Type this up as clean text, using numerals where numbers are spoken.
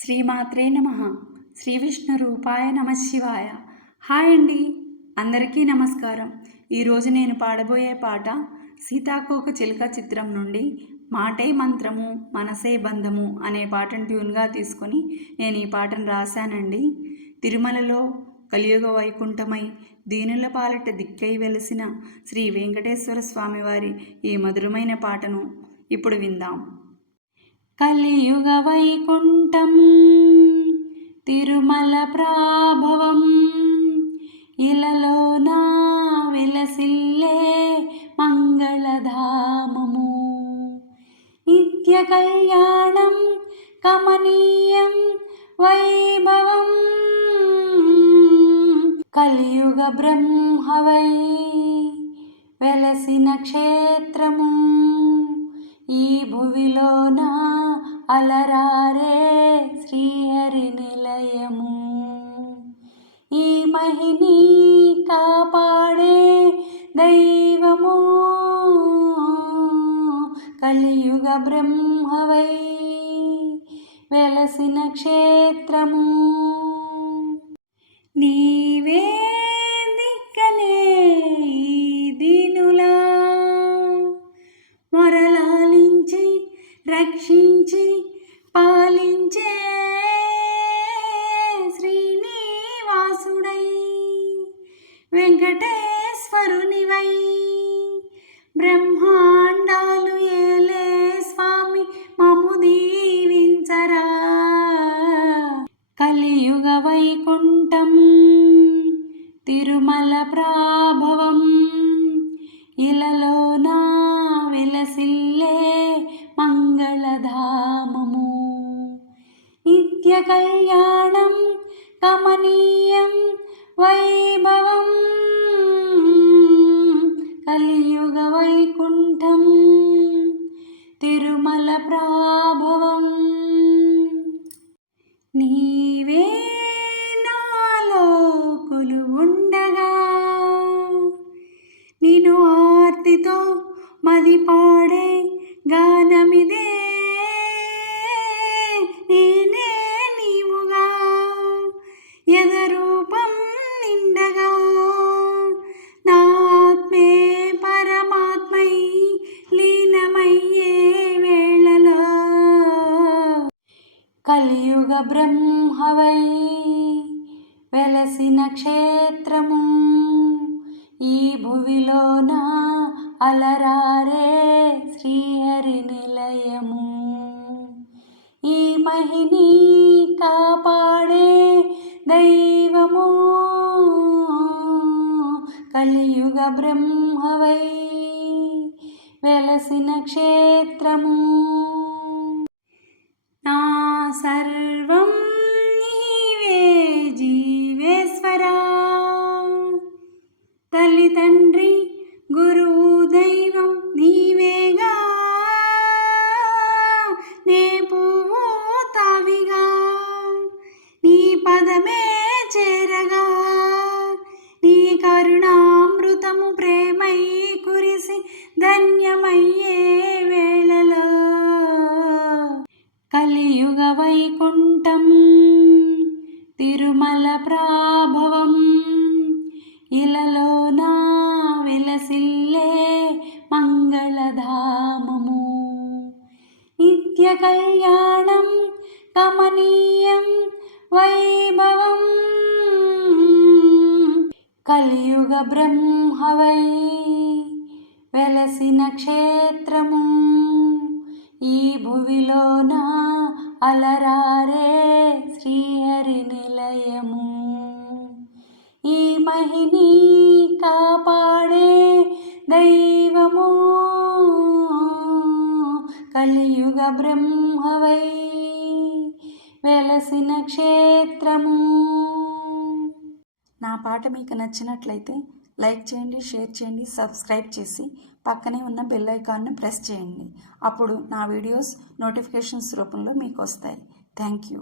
శ్రీమాత్రే నమః. శ్రీ విష్ణు రూపాయ నమఃశివాయ. హాయ్ అండి, అందరికీ నమస్కారం. ఈరోజు నేను పాడబోయే పాట సీతాకోక చిలుక చిత్రం నుండి మాటే మంత్రము మనసే బంధము అనే పాటను ట్యూన్గా తీసుకొని నేను ఈ పాటను రాశానండి. తిరుమలలో కలియుగ వైకుంఠమై దీనుల పాలట దిక్కై వెలిసిన శ్రీ వెంకటేశ్వర స్వామివారి ఈ మధురమైన పాటను ఇప్పుడు విందాం. కలియుగ వైకుంఠం తిరుమల ప్రాభవం, ఇలలోనా విలసిల్లే మంగళధామము. నిత్య కళ్యాణం కమనీయం వైభవం, కలియుగ బ్రహ్మవై వెలసిన క్షేత్రము. ఈ భువిలోన అలరారే శ్రీహరి నిలయము. ఈ మహిని కాపాడే దైవము, కలియుగ బ్రహ్మవై వెలసిన క్షేత్రము. నీవే దిక్కనే ఈ దీనులా మొరలాలించి రక్షించి పాలించే శ్రీనివాసుడై వెంకటేశ్వరునివై బ్రహ్మాండాలు ఏలే స్వామి మము దీవించరా. కలియుగ వైకుంఠం తిరుమల ప్రాభవం, ఇలలోనా విలసిల్లే మంగళధామము. నిత్య కళ్యాణం కమనీయం వైభవం, కలియుగ వైకుంఠం తిరుమల ప్రాభవం. నీవే నాలో కొలువుండగా నిన్ను ఆర్తితో మది పాడే గానమిదే. నేనే నీవుగా యదరూపం నిండగా, నా ఆత్మే పరమాత్మై లీనమయ్యే వేళలో. కలియుగ బ్రహ్మవై వెలసిన క్షేత్రము. ఈ భువిలోన అలరారే శ్రీహరి నిలయము. ఈ మహిని కాపాడే దైవము, కలియుగ బ్రహ్మవై వెలసిన క్షేత్రము. నా సర్వం నీవే జీవేశ్వరా, తల్లి తండ్రి గురువు దైవం నీవేగా. నే పువ్వు తావిగా నీ పదమే చేరగా, నీ కరుణామృతము ప్రేమై కురిసి ధన్యమయ్యే వేళలో. కలియుగ వైకుంఠం తిరుమల ప్రాభవం, ఇలలోనా విలసిల్లే మంగళధామము. నిత్య కళ్యాణం కమనీయం వైభవం, కలియుగ బ్రహ్మవై వెలసిన క్షేత్రము. ఈ భువిలోన అలరారే శ్రీహరి నిలయము. ఈ మహిని కాపాడే దైవము, కలియుగ బ్రహ్మవై వెలసిన క్షేత్రము. నా పాట మీకు నచ్చినట్లయితే లైక్ చేయండి, షేర్ చేయండి, సబ్స్క్రైబ్ చేసి పక్కనే ఉన్న బెల్ ఐకాన్ను ప్రెస్ చేయండి. అప్పుడు నా వీడియోస్ నోటిఫికేషన్స్ రూపంలో మీకు వస్తాయి. Thank you.